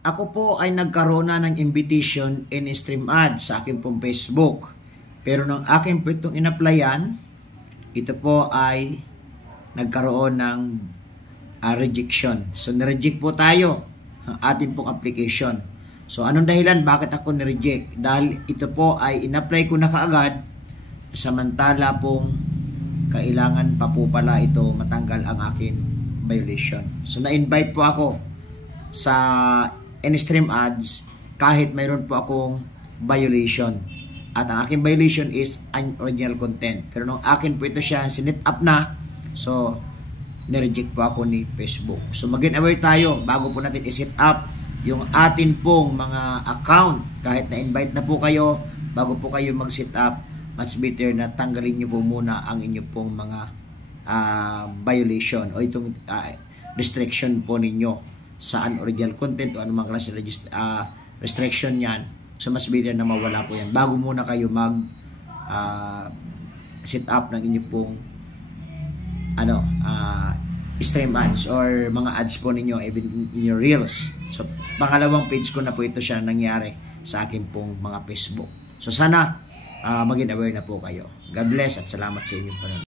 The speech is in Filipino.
ako po ay nagkaroon na ng invitation in stream ads sa akin pong Facebook. Pero nung akin po itong in-applyan, ito po ay nagkaroon ng rejection. So, nireject po tayo ang ating pong application. So, anong dahilan? Bakit ako nireject? Dahil ito po ay in-apply ko na kaagad, samantala pong kailangan pa po pala ito matanggal ang aking violation. So, na-invite po ako sa in-stream ads kahit mayroon po akong violation. At ang aking violation is unoriginal content. Pero nung akin po ito siya, sinit up na, so, nireject po ako ni Facebook. So, maging aware tayo bago po natin i-set up yung atin pong mga account. Kahit na-invite na po kayo, bago po kayo mag-set up, much better na tanggalin nyo po muna ang inyo pong mga violation o itong restriction po ninyo sa unoriginal content o anumang klase restriction yan. So, mas better na mawala po yan bago muna kayo mag set up ng inyo pong stream ads or mga ads po ninyo even in your reels. So, pangalawang page ko na po ito siya nangyari sa akin pong mga Facebook. So, sana maging aware na po kayo. God bless at salamat sa inyong panunod.